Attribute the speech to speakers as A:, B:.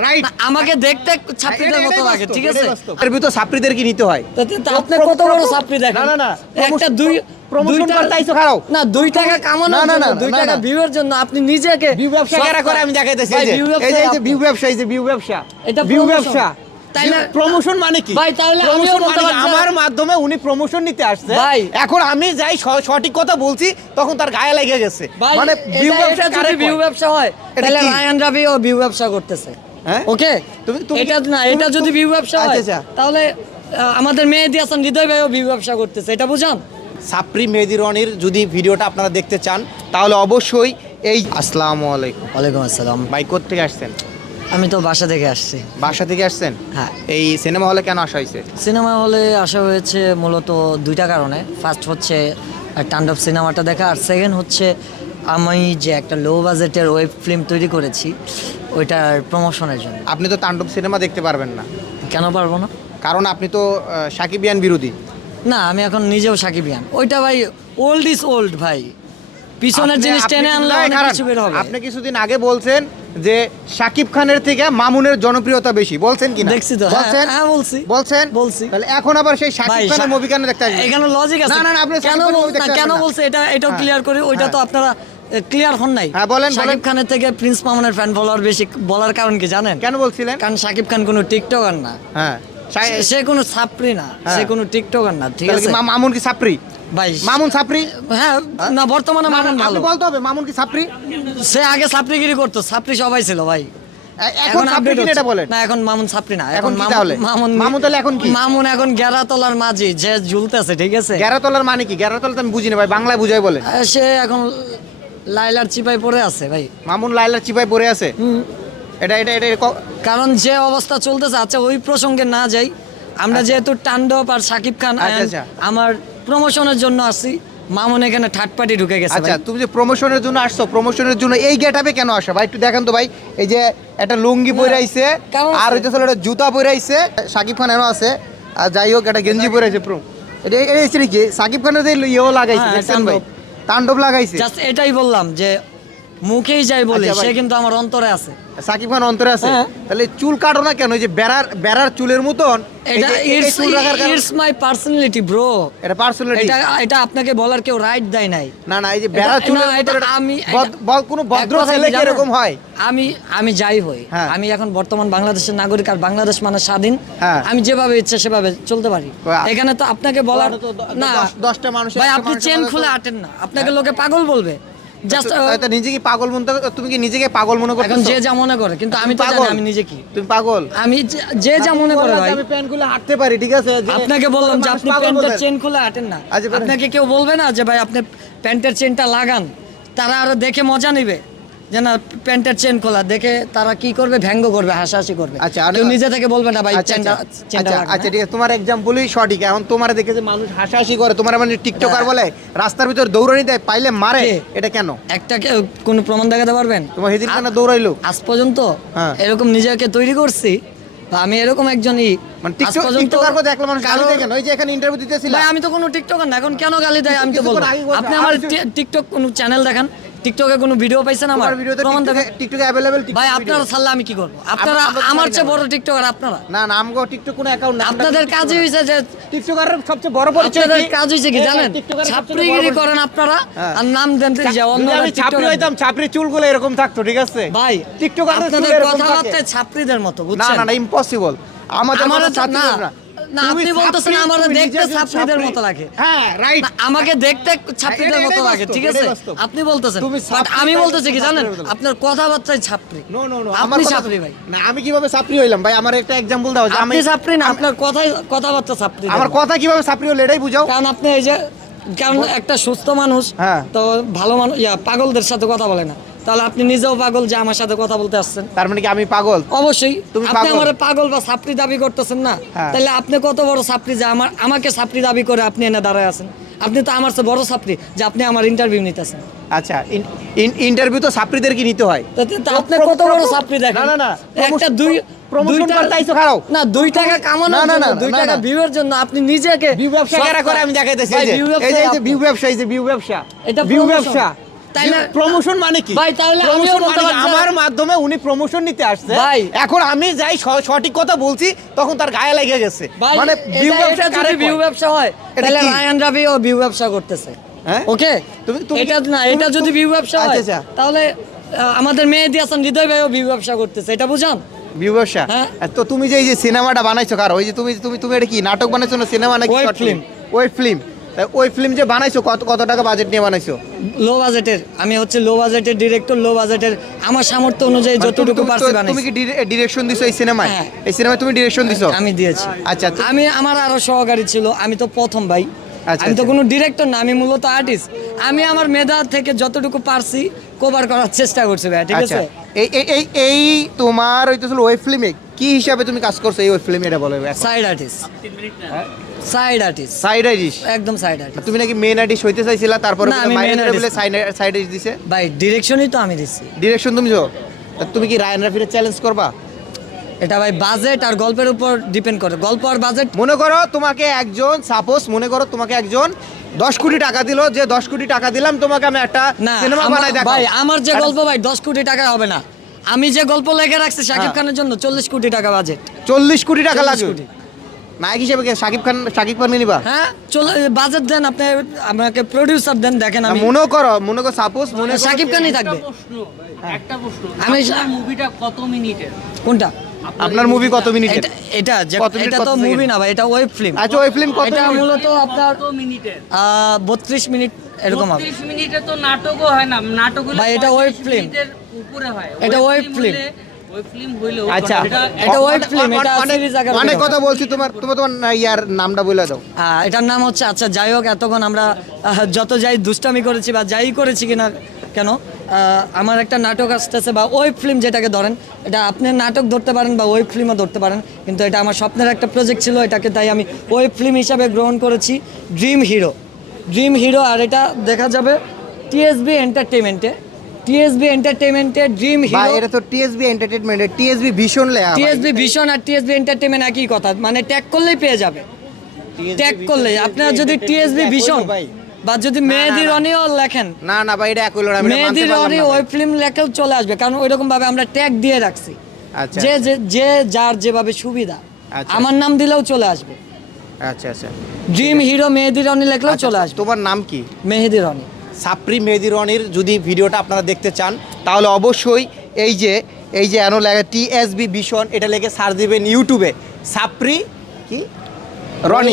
A: Right
B: আমাকে দেখতে ছাত্রীদের মতো লাগে ঠিক আছে?
A: এর ভিতর ছাত্রীদের কি নিতে হয়?
B: কত বড় ছাত্রী দেখেন
A: না, না, না।
B: একটা দুই টাকা-
A: করতে আইছো।
B: না দুই টাকা কামানোর
A: না, না,
B: টাকা ভিউয়ের জন্য আপনি নিজেকে
A: ভিউ ব্যবসা কারা করে আমি দেখাইতেছি এই যে এই যে ভিউ ব্যবসা এই যে ভিউ ব্যবসা।
B: এটা
A: ভিউ ব্যবসা। প্রমোশন মানে কি?
B: ভাই, তাহলে
A: মানে আমার মাধ্যমে উনি প্রমোশন নিতে আসছে।
B: ভাই।
A: এখন আমি যাই সঠিক কথা বলছি তখন তার গায়ে লেগে গেছে। মানে ভিউ ব্যবসা
B: যদি ভিউ ব্যবসা হয়
A: এটা
B: তাহলে? রায়ান রাবি ও ভিউ ব্যবসা করতেছে।
A: হ্যাঁ?
B: ওকে? এটা না এটা যদি ভিউ ব্যবসা হয়
A: আচ্ছা, আচ্ছা।
B: তাহলে আমাদের মেহেদি হাসান হৃদয় ভাইও ভিউ ব্যবসা করতেছে এটা বুঝান?
A: সাপ্রি মেহেদি রনির যদি ভিডিওটা আপনারা দেখতে চান তাহলে অবশ্যই এই আসসালামু আলাইকুম।
B: ওয়ালাইকুম আসসালাম।
A: ভাই থেকে আসছেন?
B: আমি তো বাসা থেকে আসছি।
A: বাসা থেকে আসছেন?
B: হ্যাঁ।
A: এই সিনেমা হলে কেন আসা হয়েছে?
B: সিনেমা হলে আসা হয়েছে মূলত দুইটা কারণে। ফার্স্ট হচ্ছে টান্ডব সিনেমাটা দেখা আর সেকেন্ড হচ্ছে আমি যে একটা লো বাজেটের ওয়েব ফিল্ম তৈরি করেছি ওইটার প্রমোশনের জন্য।
A: আপনি তো তাণ্ডব সিনেমা দেখতে পারবেন না।
B: কেন পারব না?
A: কারণ আপনি তো সাকিবিয়ান বিরোধী।
B: না আমি এখন নিজেও সাকিবিয়ান ওইটা ভাই ওল্ড ইজ ওল্ড ভাই। পিছনের জিনিস টেনে আনলে অনেক কিছু বের হবে।
A: আপনি কিছুদিন আগে বলছেন যে সাকিব খানের থেকে মামুনের জনপ্রিয়তা বেশি। বলছেন কি না
B: দেখছি তো, হ্যাঁ,
A: বলছেন?
B: হ্যাঁ, বলছি।
A: বলছেন?
B: বলছি।
A: তাহলে এখন আবার সেই সাকিব খানের মুভি কেন দেখতে আসবেন?
B: এখানে লজিক আছে।
A: না না আপনি
B: কেন
A: সাকিব খানের
B: বল-
A: movie দেখতে
B: না, কেন
A: আসবেন
B: বলছে? এটা এটাও ক্লিয়ার করি ওইটা তো
A: হ্যাঁ।
B: আপনারা ক্লিয়ার হন নাই।
A: হ্যাঁ, বলেন,
B: শাকিব খানের থেকে প্রিন্স মামুনের ফ্যান ফলোয়ার বেশি বলার কারণ কি জানেন?
A: কেন বলছিলেন?
B: কারণ শাকিব খান কোনো টিকটকার না।
A: হ্যাঁ।
B: সে- কোনো না
A: হ্যাঁ।
B: সে কোনো টিকটকার না ঠিক আছে?
A: মামুন কি
B: ভাই
A: মামুন সাপ্রি
B: হ্যাঁ না বর্তমানে মামুন ভালো।
A: বলতে হবে মামুন কি
B: সে আগে করতো ছাত্রী সবাই ছিল ভাই।
A: এখন
B: update
A: কি এটা বলেন।
B: না এখন মামুন ছাত্রী না
A: এখন কি
B: মামুন-
A: তাহলে?
B: মামুন
A: মামুন তাহলে এখন কি?
B: মামুন এখন গেরাতলার মাঝি যে ঝুলতেছে ঠিক আছে?
A: গ্যারাতলার মানে কি? গ্যারাতলা তো আমি বুঝি না ভাই বাংলায় বুঝাই বলে
B: সে এখন লাইলার চিপাই পড়ে আছে ভাই।
A: মামুন লাইলার চিপায় পড়ে আছে? এটা এটা এটা
B: কারণ যে অবস্থা চলতেছে আচ্ছা ওই প্রসঙ্গে না যাই। আমরা যেহেতু টান্ডব আর সাকিব খান
A: আচ্ছা, আচ্ছা।
B: আমার প্রমোশনের জন্য আসছি মামুন এখানে থার্ড পার্টি ঢুকে গেছে
A: আচ্ছা তুমি যে প্রমোশনের জন্য আসছো প্রমোশনের জন্য এই গেটআপে কেন আসো ভাই? একটু দেখেন তো ভাই। এই যে একটা লুঙ্গি পরে আইছে আর
B: আছে?
A: হইতেছে একটা জুতা পরে আইছে সাকিব খান এরও আছে। আর যাই হোক একটা গেঞ্জি পরে আইছে প্রো। এটা এটা কি সাকিব খানের ইয়েও লাগাইছে
B: হ্যাঁ,
A: দেখছেন ভাই?
B: তাণ্ডব।
A: লাগাইছে
B: জাস্ট এটাই বললাম যে মুখেই যাই বলে
A: আচ্ছা ভাই।
B: সে কিন্তু আমার অন্তরে আছে।
A: সাকিব খান অন্তরে আছে?
B: হ্যাঁ।
A: তাহলে চুল কাটো না কেন? ওই যে বেড়ার বেড়ার চুলের মতন এই
B: এটা
A: যে- এই চুল রাখার কারণ-
B: ইটস মাই পার্সোনালিটি ব্রো
A: এটা পার্সোনালিটি
B: এটা এটা আপনাকে বলার কেউ রাইট দেয় নাই।
A: না না এই যে বেড়ার
B: এটা-
A: চুলের
B: না,
A: মতন
B: এটা
A: এটা
B: আমি
A: বদ-
B: এটা-
A: বল কোনো ভদ্র
B: কথায়
A: ছেলে
B: কি
A: এরকম হয়?
B: আমি আমি যাই হই।
A: হ্যাঁ।
B: আমি এখন বর্তমান বাংলাদেশের নাগরিক আর বাংলাদেশ মানে স্বাধীন।
A: হ্যাঁ।
B: আমি যেভাবে ইচ্ছে সেভাবে চলতে পারি।
A: বাহ।
B: এখানে তো আপনাকে বলার
A: তো দ-
B: না।
A: দশ- দশটা মানুষের
B: ভাই
A: একটা
B: আপনি
A: মানুষের
B: চেন খুলে আটেন না। আপনাকে লোকে পাগল বলবে। জাস্ট
A: তো নিজে কি পাগল মনে তুমি কি নিজেকে পাগল মনে করছ
B: এখন যে যা মনে করে কিন্তু আমি তো জানি আমি নিজে কি।
A: তুমি পাগল।
B: আমি যে- যে যা মনে করে ভাই।
A: আমি প্যান্ট খুলে হাঁটতে পারি ঠিক আছে?
B: আপনাকে বললাম যে আপনি প্যান্টের চেন খুলে হাঁটেন না।
A: আচ্ছা,
B: আপনাকে কেউ বলবে না যে ভাই আপনি প্যান্টের চেনটা লাগান। তারা আরও দেখে মজা নিবে। যে না প্যান্টের চেন খোলা দেখে তারা কি করবে ব্যঙ্গ করবে হাসাহাসি করবে।
A: আচ্ছা,
B: কেউ নিজে থেকে বলবে না ভাই
A: আচ্ছা,
B: চেনটা
A: আচ্ছা, আচ্ছা, আচ্ছা
B: হ্যাঁ?
A: ঠিক আছে তোমার এক্সাম্পলই সঠিক। এখন তোমার দেখে যে মানুষ হাসাহাসি করে তোমার মানে টিকটকার বলে রাস্তার ভিতর দৌড়ানি দেয় পাইলে মারে এটা কেন?
B: একটা কোনো প্রমাণ দেখাতে পারবেন?
A: তোমার হেদিন কেন দৌড়াইলো?
B: আজ পর্যন্ত
A: হ্যাঁ।
B: এরকম নিজেকে তৈরি করছি আমি এরকম একজনই
A: মানে টিকটক টিকটকার কথা দেখলে মানুষ গালি
B: কারো-
A: ওই যে এখানে ইন্টারভিউ
B: ভাই আমি তো কোনো টিকটকার না এখন কেন গালি দেয় আমি তো বলব আপনি আমার টিকটক কোনো চ্যানেল দেখান টিকটকে কোনো ভিডিও পাইছেন আমার? প্রমাণ
A: টিকটকে
B: দেখান।
A: টিকটকে অ্যাভেলেবল
B: ভাই আপনারা ছাড়লে আমি কি করব? আপনারা
A: আমার
B: চেয়ে বড় টিকটকার আপনারা?
A: না না আমগো টিকটক কোনো অ্যাকাউন্ট না
B: আপনাদের কাজই
A: না।
B: হয়েছে যে
A: টিকটকারের সবচেয়ে বড় পরিচয়
B: আপনাদের? কাজ হয়েছে কি জানেন?
A: টিকটকারের পরিচয়-
B: করেন আপনারা
A: হ্যাঁ।
B: আর নাম দেন যে অন্য
A: আমি ছাপরি হইতাম ছাপরি চুলগুলো এরকম থাকতো ঠিক আছে?
B: ভাই
A: টিকটকারদের এরকম থাকে।
B: কথাবার্তায় ছাত্রীদের মতো বুঝছেন
A: না না ইম্পসিবল আমাদের
B: না,
A: না
B: না, আপনি বলতেছেন আমার দেখতে ছাত্রীদের মতো লাগে।
A: হ্যাঁ রাইট
B: আমাকে দেখতে ছাত্রীদের মতো লাগে ঠিক আছে? আপনি বলতেছেন
A: তুমি
B: আমি বলতেছি কি জানেন?
A: ছাত্রীদের মতো লাগে।
B: আপনার কথাবার্তায় ছাত্রী
A: নো নো নো
B: আপনি ছাত্রী ভাই।
A: না আমি কীভাবে ছাত্রী হইলাম? ভাই আমার একটা এক্সাম্পল দাও যে আমি
B: ছাত্রী না আপনার কথাই কথাবার্তা ছাত্রী
A: আমার কথা কীভাবে ছাত্রী হলো এটাই বুঝাও।
B: কারণ আপনি এই যে কারণ একটা সুস্থ মানুষ
A: হ্যাঁ।
B: তো ভালো মানুষ ইয়া পাগলদের সাথে কথা বলে না। তাহলে আপনি নিজেও পাগল যে আমার সাথে কথা বলতে আসছেন।
A: তার মানে কি আমি পাগল?
B: অবশ্যই।
A: তুমি
B: আপনি। আমার পাগল বা ছাত্রী দাবি করতেছেন না?
A: হ্যাঁ।
B: তাহলে আপনি কত বড় ছাত্রী যে আমার আমাকে ছাত্রী দাবি করে আপনি এনে দাঁড়ায় আছেন? আপনি তো আমার চেয়ে বড় ছাত্রী যে আপনি আমার ইন্টারভিউ নিতেছেন।
A: আচ্ছা ইন্টারভিউ তো ছাত্রীদের কি নিতে হয়?
B: তো- আপনি কত বড় ছাত্রী দেখেন?
A: না, না।
B: একটা দুই
A: করতে আইছো।
B: না টাকা
A: না, না,
B: টাকা ভিউয়ের জন্য আপনি নিজেকে
A: ভিউ ব্যবসা করে আমি দেখাইতেছি এই যে এই ভিউ ব্যবসা এই যে ভিউ ব্যবসা।
B: এটা
A: ভিউ ব্যবসা।
B: তাইলে
C: প্রমোশন মানে কি?
B: ভাই, তাহলে
C: প্রমোশন মানে আমার মাধ্যমে উনি প্রমোশন নিতে আসছে।
B: ভাই।
C: এখন আমি যাই সঠিক কথা বলছি তখন তার গায়ে লেগে গেছে। মানে
B: এটা-
C: ব্যবসা
B: যদি ভিউ ব্যবসা হয় তাহলে? রায়ান রাবি ও ভিউ ব্যবসা করতেছে।
C: হ্যাঁ?
B: ওকে?
C: তুমি-
B: এটা না এটা যদি ভিউ ব্যবসা হয়
C: আচ্ছা, আচ্ছা।
B: তাহলে আমাদের মেহেদি হাসান হৃদয় ভাইও ভিউ ব্যবসা করতেছে। এটা বুঝান?
A: ভিউ ব্যবসা?
B: হ্যাঁ।
A: তো তুমি যে এই যে সিনেমাটা বানাইছো কার? ওই যে তুমি তুমি তুমি এটা কি নাটক বানাইছো না সিনেমা নাকি short
B: film।
A: ওয়েব ফিল্ম ওই ফিল্ম যে বানাইছো কত কত টাকা বাজেট নিয়ে বানাইছো?
B: লো বাজেটের আমি হচ্ছে লো বাজেটের ডিরেক্টর লো বাজেটের আমার সামর্থ্য অনুযায়ী
A: মানে
B: যতটুকু পারছি
A: তুমি কি ডিরেকশন দিছো এই সিনেমায়
B: হ্যাঁ।
A: এই সিনেমায় তুমি ডিরেকশন দিছো?
B: আমি দিয়েছি।
A: আচ্ছা
B: আমি আমার আরও সহকারী ছিল আমি তো প্রথম ভাই।
A: আচ্ছা,
B: আমি তো
A: আচ্ছা।
B: কোনো ডিরেক্টর না আমি মূলত আর্টিস্ট আমি আমার মেধা থেকে যতটুকু পারছি কভার করার চেষ্টা করছি ভাই ঠিক
A: আচ্ছা।
B: আছে?
A: এই এই এই এই তোমার হইতেছিল ওয়েব ফিল্মে কি হিসাবে তুমি কাজ করছ? এই ওয়েব ফিল্মে এটা বলো
B: side artist side artist
A: side আইডিস
B: একদম সাইড আর্টিস্ট
A: তুমি নাকি মেন আইডিস হইতে চাইছিলা তারপরে
B: artist
A: সাইড আইডিস দিছে?
B: ভাই ডিরেকশনই তো আমি দিচ্ছি
A: ডিরেকশন তুমি যো তুমি কি রায়ন রাফিরে চ্যালেঞ্জ করবা?
B: এটা ভাই বাজেট আর গল্পের উপর ডিপেন্ড করে। গল্প আর বাজেট
A: মনে করো তোমাকে একজন সাপোজ মনে করো তোমাকে একজন দশ কোটি টাকা দিলো যে দশ কোটি টাকা দিলাম তোমাকে আমি একটা সিনেমা বানাই দেখাও।
B: ভাই আমার যে গল্প ভাই দশ কোটি টাকা হবে না। আমি যে গল্প লেগে রাখছি শাকিব
A: হ্যাঁ।
B: খানের জন্য চল্লিশ কোটি টাকা বাজেট
A: চল্লিশ কোটি টাকা
B: 40
A: লাগবে। নায়ক হিসেবে কে শাকিব খান শাকিব খান নিবা?
B: হ্যাঁ চলো বাজেট দেন আপনি আমাকে প্রোডিউসার দেন দেখেন আমি।
A: মনে করো মনে করো সাপোজ মনে
B: শাকিব খানই থাকবে।
D: একটা প্রশ্ন
B: আমি-
D: আপনার মুভিটা কত মিনিটের
B: কোনটা?
A: আপনার মুভি কত মিনিটের
B: এটা এটা যে- এটা তো মুভি না ভাই এটা ওয়েব ফিল্ম
A: আচ্ছা ওই ফিল্ম কত
B: এটা মূলত আপনার
D: কত মিনিটের
B: বত্রিশ মিনিট এরকম হবে।
D: 32 মিনিটে তো নাটকও হয় না নাটক হলে
B: ভাই, এটা
D: 35
B: film।
D: উপরে হয়।
B: এটা।
D: ওয়েব ফিল্ম
A: আচ্ছা।
D: এটা
B: এটা
A: অ-
B: web
A: অনেক-
B: film, এটা
A: অনেক-
B: আকারে
A: অনেক কথা বলছি তোমার তোমার তোমার ইয়ার নামটা বলে দাও।
B: আহ, এটার নাম হচ্ছে আচ্ছা যাই হোক এতক্ষণ আমরা যত যাই দুষ্টামি করেছি বা যাই করেছি কিনা কেন আমার একটা নাটক আসতেছে বা ওয়েব ফিল্ম যেটাকে ধরেন এটা আপনি নাটক ধরতে পারেন বা ওয়েব ফিল্মও ধরতে পারেন কিন্তু এটা আমার স্বপ্নের একটা প্রজেক্ট ছিল এটাকে তাই আমি ওয়েব ফিল্ম হিসাবে গ্রহণ করেছি ড্রিম হিরো ড্রিম হিরো আর এটা দেখা যাবে টিএসবি এন্টারটেনমেন্টে টিএসবি এন্টারটেনমেন্টে ড্রিম হিরো
A: এটা তো টিএসবি এন্টারটেইনমেন্ট টিএসবি ভীষণ লেয়া
B: টিএসবি ভীষণ আর টিএসবি এন্টারটেনমেন্ট একই কথা মানে ট্যাগ করলেই পেয়ে যাবে। ট্যাগ করলে আপনারা যদি টিএসবি ভীষণ বা যদি মেহেদি রনিও লেখেন
A: না না ভাই এটা এক হইল না আমি এটা
B: মেহেদি রনি ওই ফিল্ম লেখেও চলে আসবে কারণ ওইরকম ভাবে আমরা ট্যাগ দিয়ে রাখছি।
A: আচ্ছা
B: যে যে যে যার যেভাবে সুবিধা
A: আচ্ছা।
B: আমার নাম দিলেও চলে আসবে।
A: আচ্ছা আচ্ছা।
B: ড্রিম হিরো মেহেদি রনি লেখলেও
A: আচ্ছা,
B: চলে আসবে।
A: তোমার নাম কি?
B: মেহেদি রনি।
C: সাপ্রি মেহেদি রনির যদি ভিডিওটা আপনারা দেখতে চান তাহলে অবশ্যই এই যে এই যে এনো লেখা টিএসবি ভীষণ এটা লেগে সার্চ দেবেন ইউটিউবে। সাপ্রি কি? রনি।